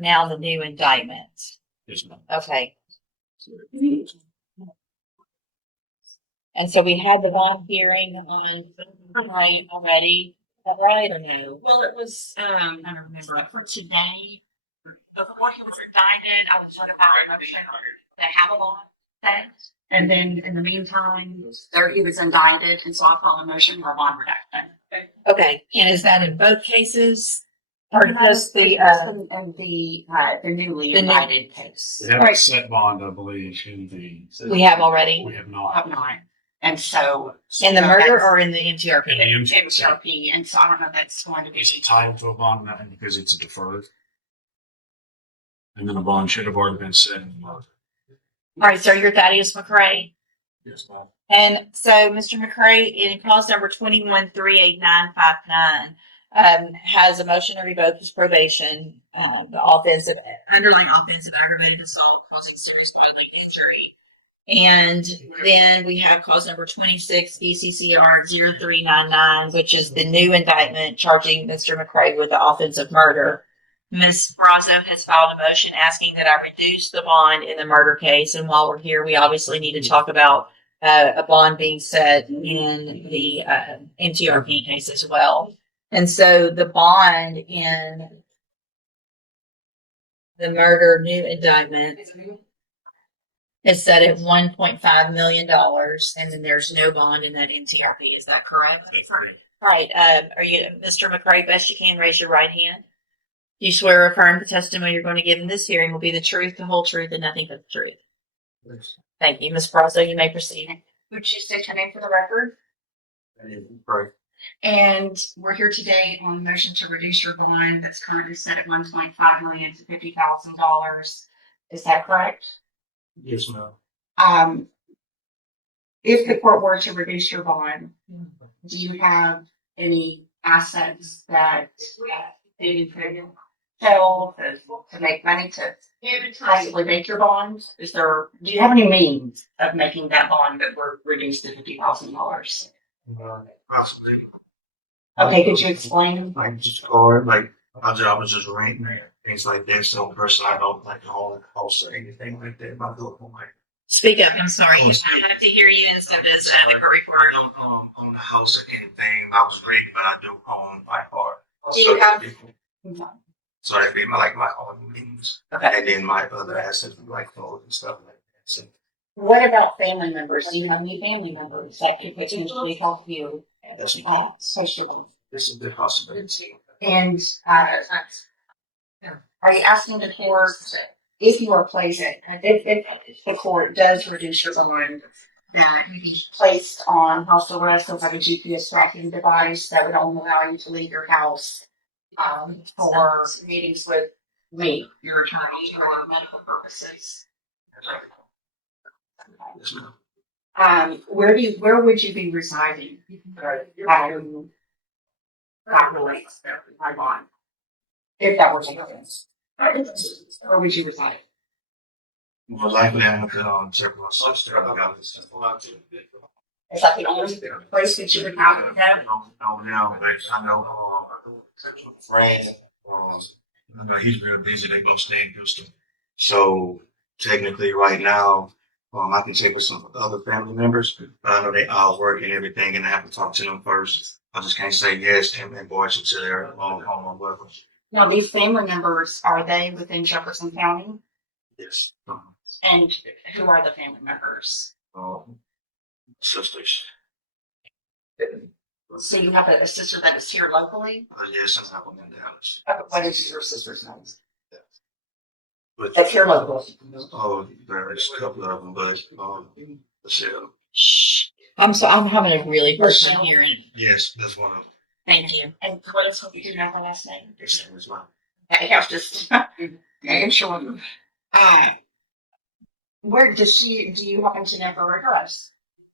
now the new indictment. Yes, ma'am. Okay. And so we had the bond hearing on tonight already. Is that right or no? Well, it was, I don't remember. for today, before he was indicted, I was notified of a motion to have a bond set. And then in the meantime, he was indicted, and so I filed a motion for a bond reduction. Okay. And is that in both cases? Or just the, the newly the new- indicted case. We have a set bond, I believe, in the. we have already? We have I not. have not. And so. In the murder that's- or in the MTRP? In the MTRP, and so I don't know if that's going to be. Is entitled to a bond now because it's deferred. And then a bond should have already been set in the murder. All right, so you're Thaddeus McCray. Yes, ma'am. And so Mr. McCray, in clause number 21-38959, has a motion to revoke his probation, the underlying offense of aggravated assault causing serious bodily injury. And then we have clause number 26 BCCR 0399, which is the new indictment charging Mr. McCray with the offense of murder. Ms. Brazo has filed a motion asking that I reduce the bond in the murder case. And while we're here, we obviously need to talk about a bond being set in the MTRP case as well. And so the bond in the murder new indictment is set at $1.5 million, and then there's no bond in that MTRP. Is that correct? That's correct. Right. Are you, Mr. McCray, best you can raise your right hand? You swear or affirm the testimony you're going to give in this hearing will be the truth, the whole truth, and nothing but the truth. Yes. Thank you. Ms. Brazo, you may proceed. Would you state your name for the record? Right. And we're here today on a motion to reduce your bond that's currently set at $1.5 million to $50,000. Is that correct? Yes, ma'am. If the court were to reduce your bond, do you have any assets that you could sell to make money to possibly make your bond? Do you have any means of making that bond that were reduced to $50,000? Possibly. Okay, could you explain? Like just or like my job is just renting things like that. So personally I don't like own a house or anything like that. My local like Speak up. I'm sorry. Oh, I have to hear you, and so does the court I reporter. don't own a house or anything. I was renting, but I do own my car. Do you have? So that'd be my own means. Okay. And then my other assets like clothes and stuff like that. So What about family members? Do you have any family members that could potentially help you? That's Socially. this is the possibility. And are you asking the court if you are placed, if the court does reduce your bond, that you be placed on house arrest or have a GPS tracking device that would only allow you to leave your house for meetings with me, your attorney, or medical purposes? Yes, ma'am. Where would you be residing? That relates to my bond. If that were to happen. Where would you reside? More likely I have to check my sister. I got this. Is that the only place that you would have to have? No, now, like, I know, a friend, I know he's real busy, they both stay in Houston. So technically right now, I can check with some other family members, but I know they all work and everything, and I have to talk to them first. I just can't say yes and voice it to their home or whatever. Now, these family members, are they within Jefferson County? Yes. And who are the family members? Sisters. So you have a sister that is here locally? Yes, I have them in Dallas. What is your sister's name? But That's here locally. oh, there's a couple of them, but Michelle. Shh. I'm having a really hard time hearing. Yes, that's one of them. Thank you. And what is what you do know her last name? Yes, that was mine. Yeah, just making sure. Where does she? Do you happen to know her address?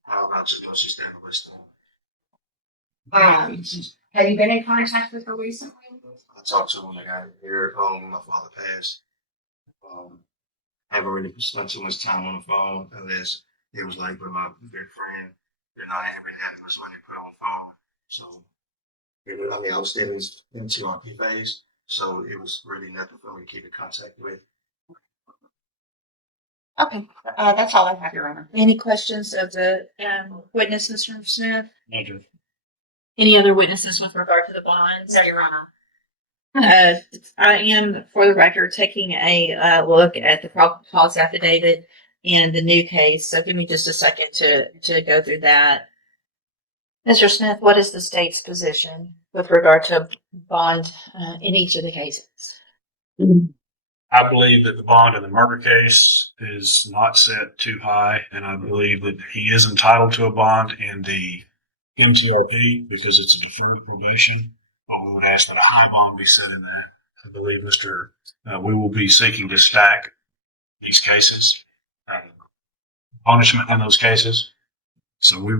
I just know she's staying in West Have you been in contact with her recently? I talked to her when I got here home. My father passed. I haven't really spent too much time on the phone unless it was like with my good friend. You know, I haven't really had much money to put on the phone. So, I mean, I was still in TRP phase. So it was really nothing for me to keep in contact with. Okay, that's all I have, Your Honor. Any questions of the witness, Mr. Smith? Thank you. Any other witnesses with regard to the bonds? No, Your Honor. I am, for the record, taking a look at the probable cause affidavit in the new case. So give me just a second to go through that. Mr. Smith, what is the state's position with regard to bond in each of the cases? I believe that the bond in the murder case is not set too high, and I believe that he is entitled to a bond in the MTRP because it's a deferred probation. I would ask that a high bond be set in there. I believe we will be seeking to stack these cases, punishment in those cases. So we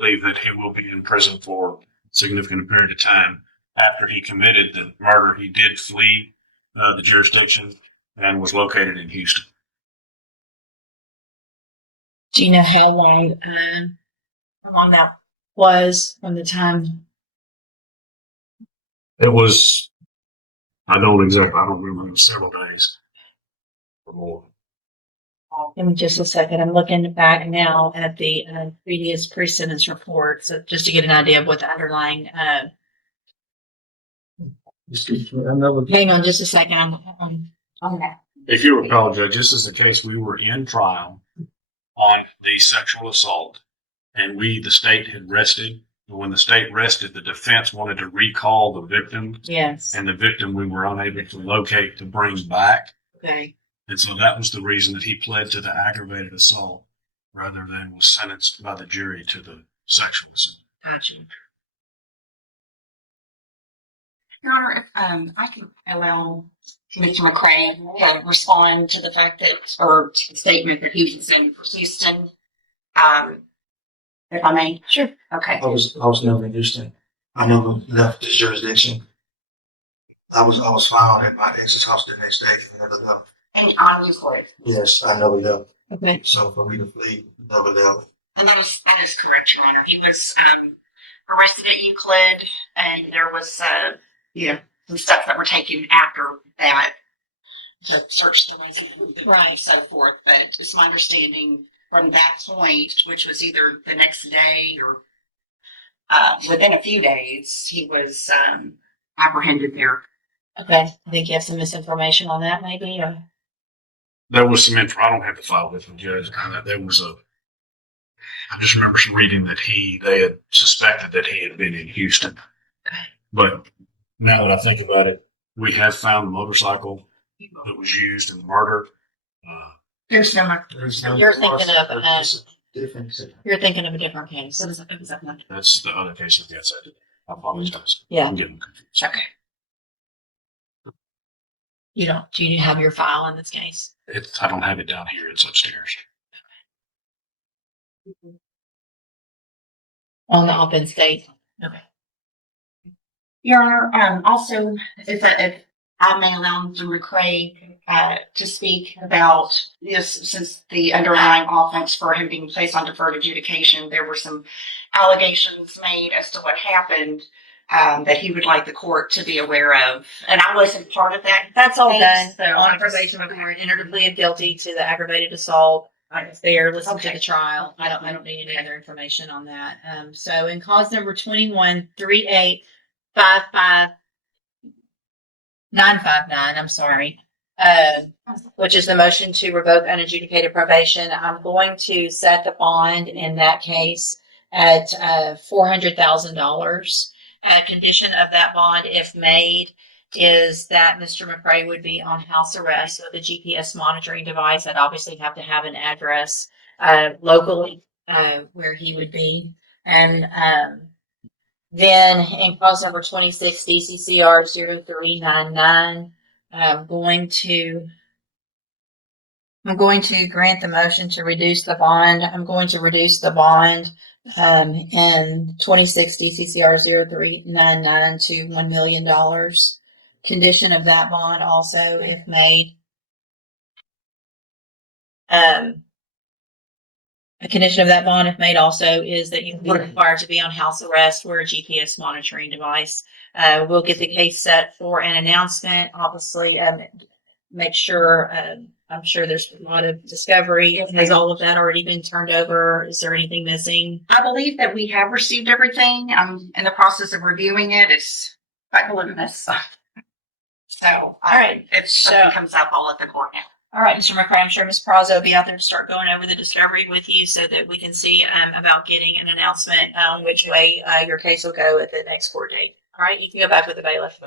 believe that he will be in prison for a significant period of time. After he committed the murder, he did flee the jurisdiction and was located in Houston. Do you know how long that was from the time? It was, I don't remember, it was several days or more. Give me just a second. I'm looking back now at the previous pre-sentence report, so just to get an idea of what the underlying. Hang on, just a second. I'm on that. If you recall, Judge, this is the case we were in trial on the sexual assault, and the state had rested. When the state rested, the defense wanted to recall the victim, Yes. and the victim we were unable to locate to bring back. Okay. And so that was the reason that he pled to the aggravated assault rather than was sentenced by the jury to the sexual assault. Gotcha. Your Honor, if I can allow Commissioner McCray to respond to the fact that, or to the statement that he was in Houston, if I may. Sure. Okay. I was never in Houston. I never left this jurisdiction. I was found at my ex's house the next day and never left. And on Euclid. Yes, I never left. Okay. So for me to flee, never left. And that is correct, Your Honor. He was arrested at Euclid, and there was some steps that were taken after that to search the residence and so forth. But it's my understanding from that point, which was either the next day or within a few days, he was apprehended there. Okay. I think you have some misinformation on that, maybe. Or? There was some info. I don't have the file with me, Judge. I just remember reading that they had suspected that he had been in Houston. But now that I think about it, we have found the motorcycle that was used in the murder. There's no You're thinking of different. you're thinking of a different case. That's the other case that gets it. I apologize. Yeah. I'm getting confused. Okay. Do you have your file in this case? I don't have it down here. It's upstairs. On the offense date? Okay. Your Honor, also, if I may allow Mr. McCray to speak about this, since the underlying offense for him being placed on deferred adjudication, there were some allegations made as to what happened that he would like the court to be aware of. And I wasn't part of that. That's all case, done. so On I just- probation report, entered a plea of guilty to the aggravated assault. I was there, listened to the trial. I don't need any other information on that. So in cause number 21-3855959, I'm sorry, which is the motion to revoke unadjudicated probation, I'm going to set the bond in that case at $400,000. A condition of that bond, if made, is that Mr. McCray would be on house arrest with a GPS monitoring device. I'd obviously have to have an address locally where he would be. And then in clause number 26, DCCR 0399, I'm going to grant the motion to reduce the bond. I'm going to reduce the bond in 26 DCCR 0399 to $1 million. Condition of that bond also, if made. A condition of that bond, if made, also is that you be required to be on house arrest where a GPS monitoring device We'll get the case set for an announcement. Obviously, make sure. I'm sure there's a lot of discovery. Has all of that already been turned over? Is there anything missing? I believe that we have received everything. I'm in the process of reviewing it. It's quite voluminous. So, all right. If something comes up, I'll let the court know. All right, Mr. McCray, I'm sure Ms. Prazo will be out there to start going over the discovery with you so that we can see about getting an announcement on which way your case will go at the next court date. All right, you can go back with the bailiff.